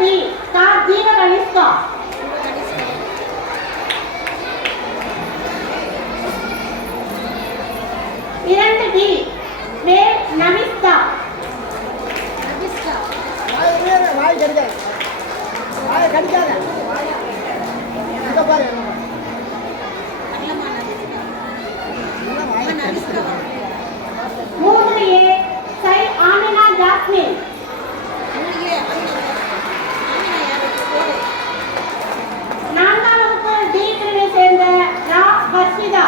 B का जीव Kanishka 2 B वे नमिष्का வாய் கடிக்காத வாய் கடிக்காத இங்க பாரு 3 ए सई आमिना जास्मिन 4 வகுப்பு டி பிரிவை சேர்ந்த ரா ஹர்ஷிதா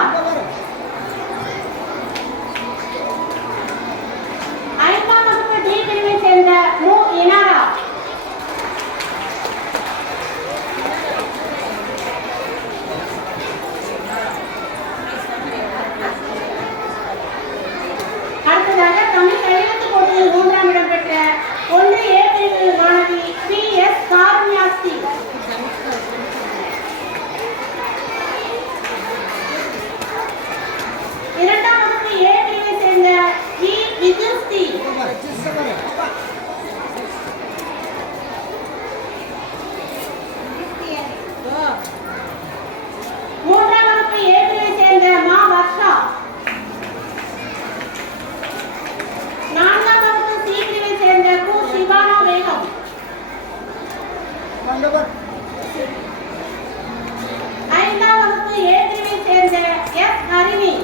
5 வகுப்பு டி பிரிவை சேர்ந்த மு இனாரா 3ஆம் இடம் பெற்ற 1A பிரிவு மாணவி PS காருண்யாஸ்தி 2ஆம் வகுப்பு A பிரிவை சேர்ந்த E விதுஸ்தி 3ஆம் வகுப்பு A பிரிவை சேர்ந்த மா வர்ஷா 4ஆம் வகுப்பு C பிரிவை சேர்ந்த கு சிவானா வேகம் 5ஆம் வகுப்பு A பிரிவை சேர்ந்த S ஹரிணி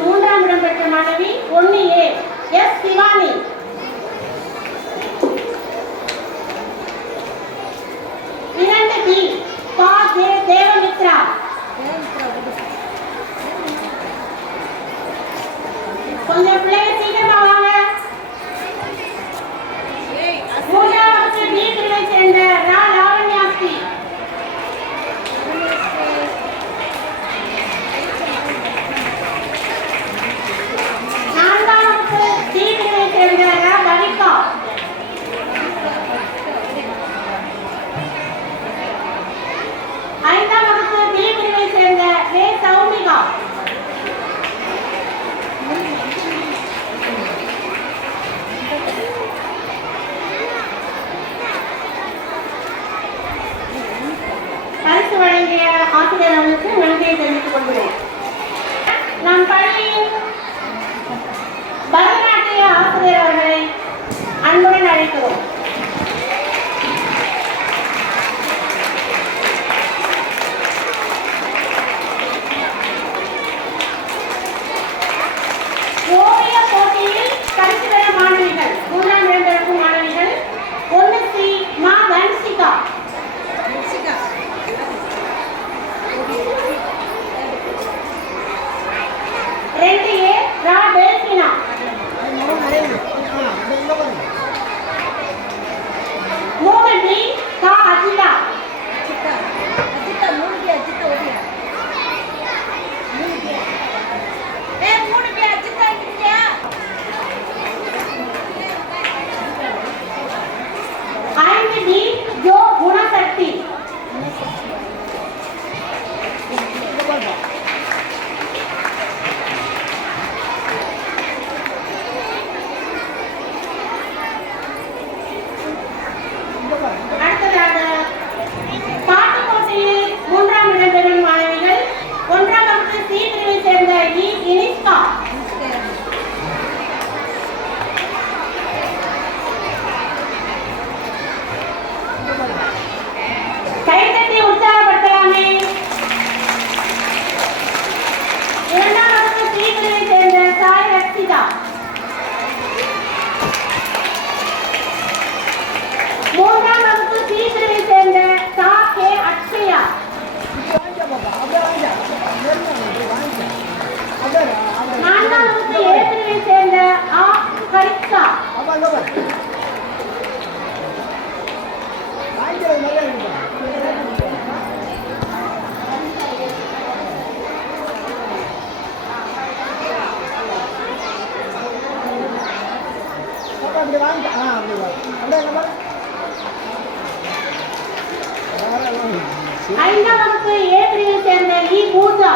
3ஆம் இடம் பெற்ற மாணவி 1A S சிவானி 2B பா ஜே தேவமித்ரா கொஞ்சம் பிள்ளைங்க சீக்கிரமா வாங்க 3ஆம் வகுப்பு B பிரிவை சேர்ந்த ரா லாவண்யாஸ்தி 4ஆம் வகுப்பு D பிரிவை சேர்ந்த ரா பரிகா 5ஆம் வகுப்பு B பிரிவை சேர்ந்த வே சௌமிகா 'பரிசு வழங்கிய ஆசிரியர்களுக்கு நன்றியை தெரிவித்துக் கொள்கிறேன். நம் பள்ளியின் பரதநாட்டிய ஆசிரியர் அவர்களை அன்புடன் அழைக்கிறோம். ஓவிய போட்டியில் பரிசு பெற மாணவிகள் 3ஆம் இடம் பெறும் மாணவிகள் 1C மா வன்சிகா 2A ரா டெல்பினா 5ஆம் வகுப்பு ஏ பிரிவை சேர்ந்த இ பூஜா.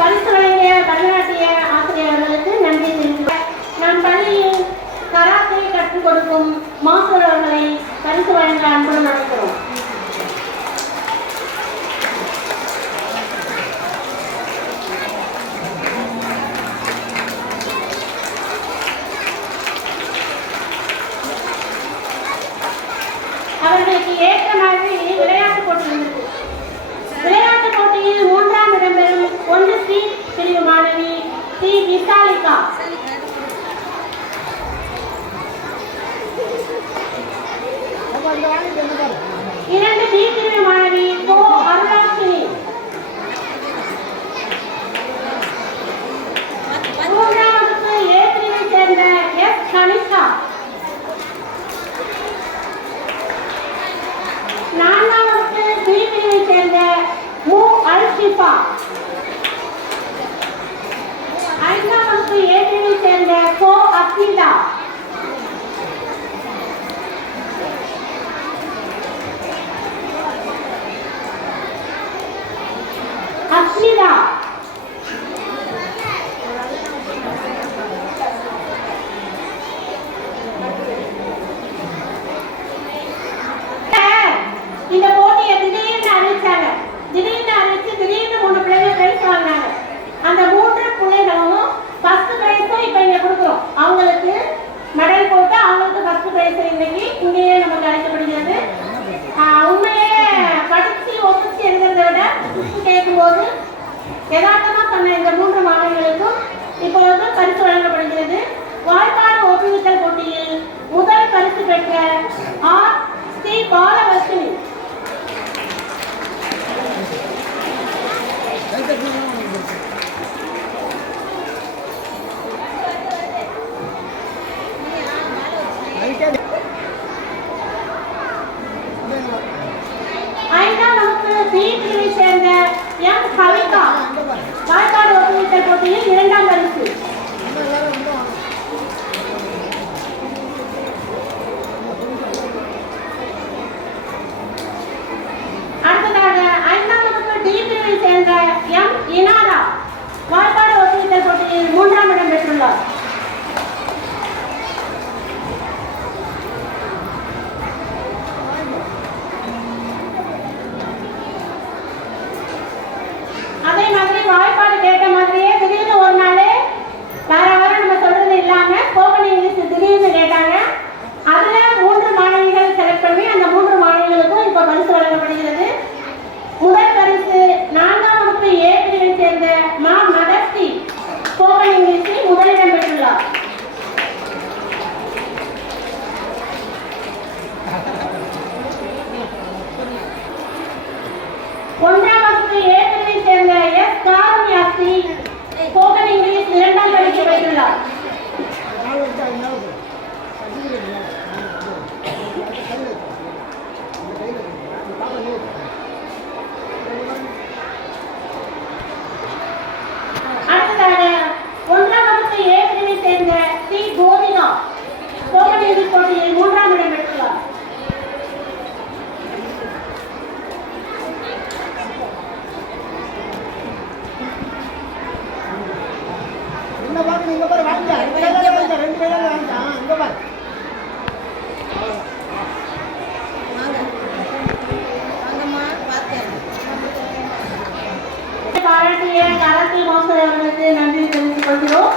பரிசு வழங்கிய பரதநாட்டிய ஆசிரியர்களுக்கு நன்றி தெரிவிக்கிறேன். நம் பள்ளியில் கராத்தே கற்றுக் கொடுக்கும் மாணவர்களை பரிசு வழங்க அன்புடன் அழைக்கிறோம். அவர்களுக்கு ஏற்ற மாதிரி விளையாட்டு போட்டி இருந்தது. விளையாட்டு போட்டியில் 3ஆம் இடம் பெறும் 1C பிரிவு மாணவி டி விசாலிகா. 2B பிரிவு மாணவி கோ அருளாட்சினி. 3ஆம் வகுப்பு ஏ பிரிவை சேர்ந்த எஸ் கனிஷா. 4ஆம் வகுப்பு பி பிரிவை சேர்ந்த மு அல்ஷிஃபா. 5ஆம் வகுப்பு ஏ பிரிவை சேர்ந்த கோ அசீதா. 3 பிள்ளைங்க பிரைஸ் வாங்கினாங்க. அந்த 3 பிள்ளைகளும் ஃபர்ஸ்ட் பிரைஸும் இப்போ இங்கே கொடுக்குறோம். அவங்களுக்கு மெடல் போட்டு அவங்களுக்கு ஃபர்ஸ்ட் பிரைஸ் இன்னைக்கு இங்கேயே நமக்கு அழைக்கப்படுகிறது. உண்மையே படித்து ஒப்பிச்சு எழுதுறதை விட கேட்கும்போது யதார்த்தமாக சொன்ன இந்த 3 மாணவிகளுக்கும் இப்பொழுது பரிசு வழங்கப்படுகிறது. வாய்ப்பாடு ஒப்புவித்தல் போட்டியில் முதல் பரிசு பெற்ற ஆர் ஸ்ரீ பாலவர்ஷினி. பி பிரிவை சேர்ந்த எம் கவிதா வாய்ப்பாடு ஒப்புவித்தல் போட்டியில் 2ஆம் பரிசு. அடுத்ததாக 5ஆம் வகுப்பு டி பிரிவை சேர்ந்த எம் இனாரா வாய்ப்பாடு ஒப்புவித்தல் போட்டியில் 3ஆம் இடம் பெற்றுள்ளார். அதே மாதிரி வாய்ப்பாடு கேட்ட மாதிரியே திடீர்னு ஒரு நாள் வேற நம்ம சொல்றது இல்லாம ஸ்போக்கன் இங்கிலீஷ் திடீர்னு கேட்டாங்க. அதுல 3 மாணவிகள் செலக்ட் பண்ணி அந்த 3 மாணவிகளுக்கும் இப்ப பரிசு வழங்கப்படுகிறது. முதல் பரிசு 4ஆம் வகுப்பு ஏ பிரிவை சேர்ந்த மா மதஸ்தி ஸ்போக்கன் இங்கிலீஷில் முதலிடம் பெற்றுள்ளார். ஒன்றாம் வகுப்பு ஏ பிரிவை சேர்ந்த எஸ் காருண்யாஸ்தி ஸ்போக்கன் இங்கிலீஷ் 2ஆம் பரிசு பெற்றுள்ளார். அடுத்ததாக 1ஆம் வகுப்பு ஏ பிரிவை சேர்ந்த சி கோவிகா ஸ்போக்கன் இங்கிலீஷ் போட்டியில் 3ஆம் இடம் பெற்றுள்ளார். இங்க பாரு வாங்க 2 கையில வாங்க 2 கையில வாங்க இங்க பாரு வாங்க வாங்கம்மா பாத்தேன். பாராட்டிய கராத்தே மாஸ்டர் அவர்களுக்கு நன்றி தெரிவித்துக் கொள்கிறோம்.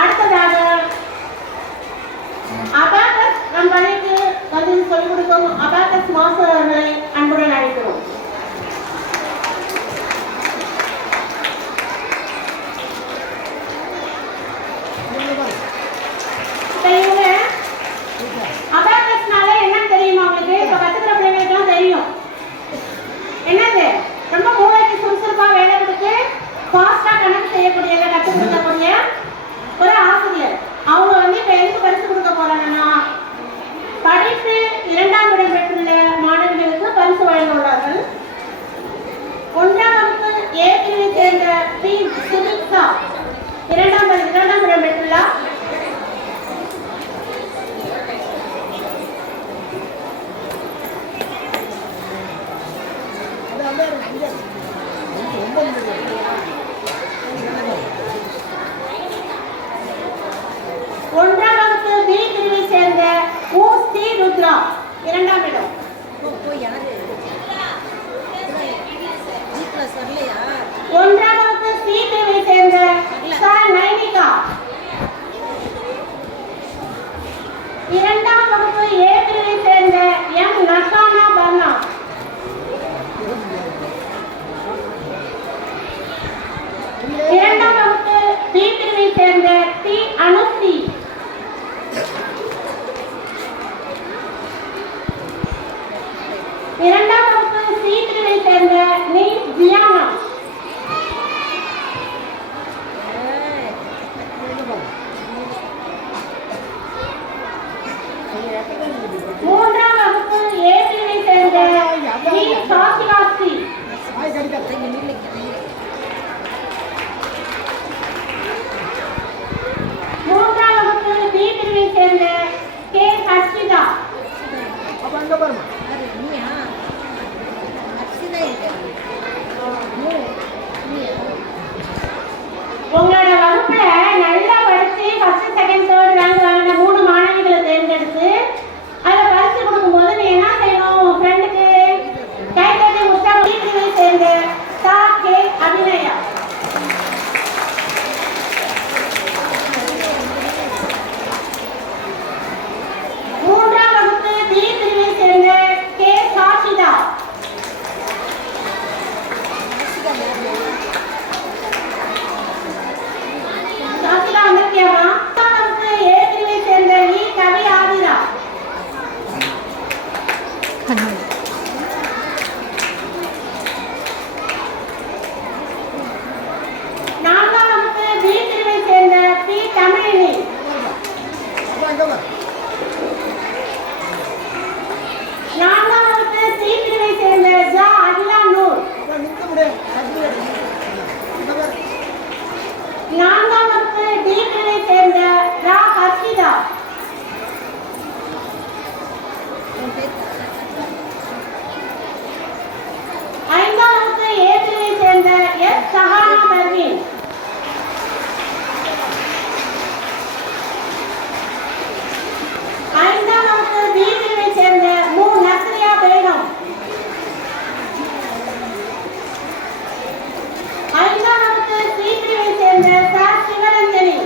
அடுத்ததாக அபாகஸ் நம் பள்ளிக்கு வந்து சொல்லிக் கொடுக்கும் அபாகஸ் மாஸ்டர் அவர்களை அன்புடன் அழைக்கிறோம். அபாகஸ்னால என்னன்னு தெரியுமா உங்களுக்கு? இப்ப கத்துக்கிற பிள்ளைங்களுக்குலாம் தெரியும். என்னது ரொம்ப மூளைக்கு சுறுசுறுப்பா வேலை கொடுத்து ஃபாஸ்டா கணக்கு செய்யக்கூடியதை கற்றுக் கொடுக்கக்கூடிய ஒரு ஆசிரியர். அவங்க வந்து இப்ப எதுக்கு பரிசு கொடுக்க போறாங்கன்னா படிப்பு 2ஆம் இடம் பெற்றுள்ள மாணவிகளுக்கு பரிசு வழங்க உள்ளார். ஒன்றாம் வகுப்பு பி பிரிவை சேர்ந்த ஊ ஸ்ரீ ருத்ரா இரண்டாம் இடம். ஒன்றாம் வகுப்பு சி பிரிவை சேர்ந்த ச நைனிகா. இரண்டாம் வகுப்பு ஏ பிரிவை சேர்ந்த எம் நஷானா பர்னா. இரண்டாம் வகுப்பு பி பிரிவை சேர்ந்த டி அனுஸ்ரீ. இரண்டாம் வகுப்பு சி பிரிவை சேர்ந்த நீ ஜியானா. மூன்றாம் வகுப்பு ஏ பிரிவை சேர்ந்த டி சாசிகாஸ்ரீ. மூன்றாம் வகுப்பு பி பிரிவை சேர்ந்த கே ஹர்ஷிதா. உங்களோட வகுப்புல நல்லா படிச்சு ஃபர்ஸ்ட் செகண்ட் தேர்ட் ரேங்க் வாங்கின 3 மாணவிகளை தேர்ந்தெடுத்து அதை பரிசு கொடுக்கும்போது நீ என்ன செய்யணும்? உன் ஃப்ரெண்டுக்கு கை தட்டி உற்சாகம். பி பிரிவை சேர்ந்த சா கே அபிநயா. மூன்றாம் வகுப்பு பி பிரிவை சேர்ந்த கே சாஷிதா. சாஷிதா வந்திருக்கியாமா? மூன்றாம் வகுப்பு ஏ பிரிவை சேர்ந்த வி கவி ஆதிரா. நான்காம் வகுப்பு பி பிரிவை சேர்ந்த பி தமிழினி. நான்காம் வகுப்பு சி பிரிவை சேர்ந்த ஜா அகிலா நூர். நான்காம் வகுப்பு டி பிரிவை சேர்ந்த ரா ஹர்ஷிதா. ஐந்தாம் வகுப்பு ஏ பிரிவை சேர்ந்த எஸ் சஹானா பர்வீன். ஐந்தாம் வகுப்பு பி பிரிவை சேர்ந்த மு நஸ்ரியா பேகம். ஐந்தாம் வகுப்பு சி பிரிவை சேர்ந்த ச சிவரஞ்சனி.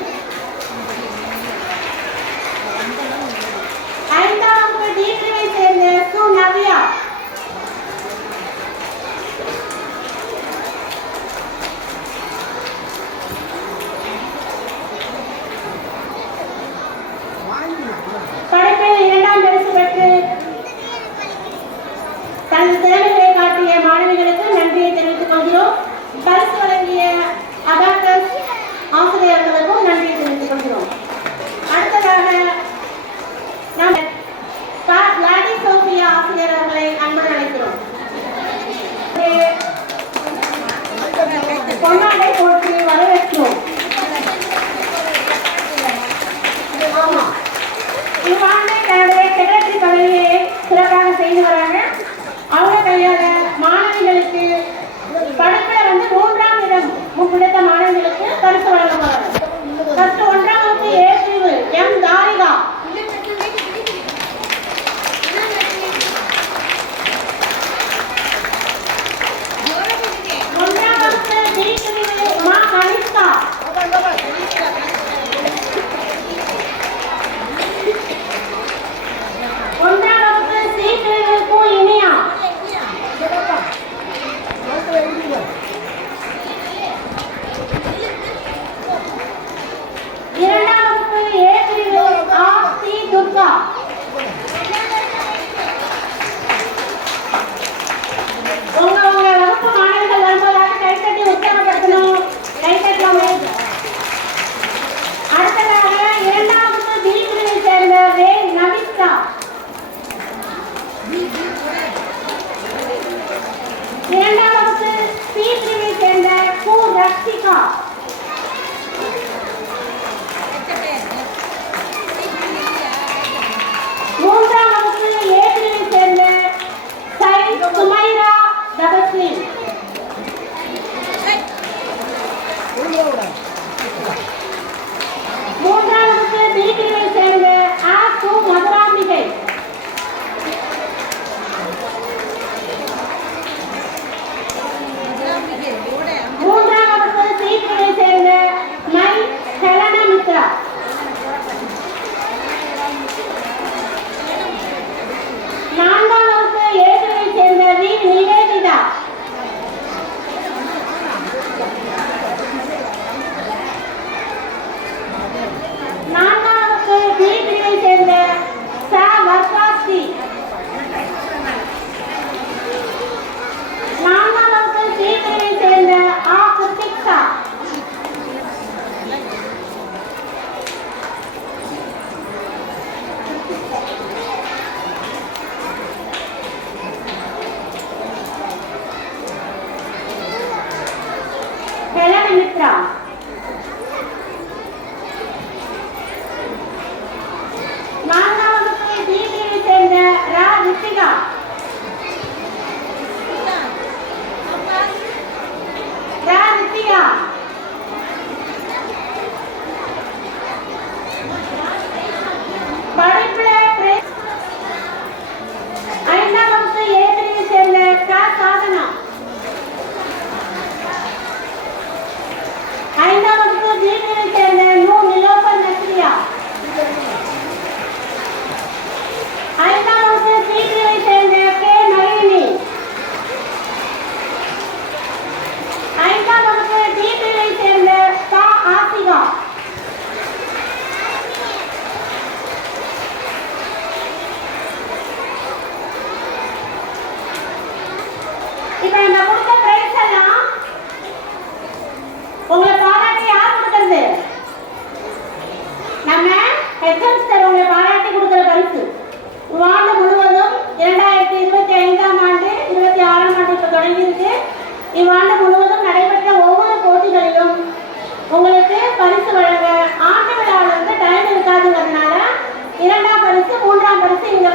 ஐந்தாம் வகுப்பு டி பிரிவை சேர்ந்த சு நவ்யா. படிப்பில் 2ஆம் பரிசு பெற்று தனது திறமைகளை காட்டிய மாணவிகளுக்கு நன்றியை தெரிவித்துக் கொள்கிறோம். பரிசு வழங்கிய அபாக்கஸ் ஆசிரியர்களுக்கும் நன்றியை தெரிவித்துக் கொள்கிறோம். அடுத்ததாக நாம் லாடி சோபியா ஆசிரியர் அவர்களை அன்புடன் அழைக்கிறோம். பொன்னாடை போட்டு வரவேற்கிறோம். ஆமா, இவ்வாண்டு தன்னுடைய செக்ரட்டரி பதவியை சிறப்பாக செய்து வராங்க. அவங்க கையால மாணவிகளுக்கு படிப்புல 3ஆம் இடம் பிடித்த மாணவிகளுக்கு பரிசு வழங்க போறாங்க. ஃபர்ஸ்ட் 1ஆம் வகுப்பு ஏ பிரிவு எம் தாரிகா. 1ஆம் வகுப்பு பி பிரிவு மா கனிஷ்கா. 1ஆம் வகுப்பு சி பிரிவு கு இனியா. 2ஆம் வகுப்பு ஏ பிரிவு ஆ சி துர்கா. உங்க வகுப்பு மாணவர்கள் வரும்போதாக கைத்தட்டி உற்சாகப்படுத்தணும். கைத்தட்டலாமே. அடுத்ததாக 2ஆம் வகுப்பு பி பிரிவை சேர்ந்த வே நவிஸ்கா. 2ஆம் வகுப்பு சி பிரிவை சேர்ந்த கு ரக்ஷிகா. 3ஆம் வகுப்பு ஏ பிரிவை சேர்ந்த சை சுமைரா தபஸ்வின். மூன்றாம் வகுப்பு சி பிரிவை சேர்ந்த மை ஹெலனா மித்ரா. நான்காம் வகுப்பு ஏ பிரிவை சேர்ந்த வி நிவேதிதா. நான்காம் வகுப்பு பி பிரிவை சேர்ந்த ச வர்காஸ்தி. நான்காம் வகுப்பு சி பிரிவை சேர்ந்த ஆ கிருத்திக்ஷா. ஹெலன் மித்ரா. நான்காம் வகுப்பு டி பிரிவை சேர்ந்த ரா ரித்திகா. ரா ரித்திகா. படிப்புல ஐந்தாம் வகுப்பு ஏ பிரிவை சேர்ந்த க சாதனா. ஐந்தாம் வகுப்பு பி பிரிவை சேர்ந்த நூ நிலோபர் நஸ்ரியா. ஐந்தாம் வகுப்பு சி பிரிவை சேர்ந்த கே நளினி. ஐந்தாம் வகுப்பு டி பிரிவை சேர்ந்த சா ஆசிகா. இப்ப இந்த கொடுத்த பிரைஸ் எல்லாம் உங்களை பாராட்டி யார் கொடுக்கறது? நம்ம ஹெச்எம் சார் உங்களை பாராட்டி கொடுக்கிற பரிசு. ஆண்டு முழுவதும் 2025ஆம் ஆண்டு 26ஆம் ஆண்டு இப்போ தொடங்கியிருக்கு. இவ்வாண்டு முழுவதும் நடைபெற்ற ஒவ்வொரு போட்டிகளிலும் உங்களுக்கு பரிசு வழங்க ஆண்டு விழாவிலிருந்து டைம் இருக்காதுங்கிறதுனால 2ஆம் பரிசு 3ஆம் பரிசு இங்க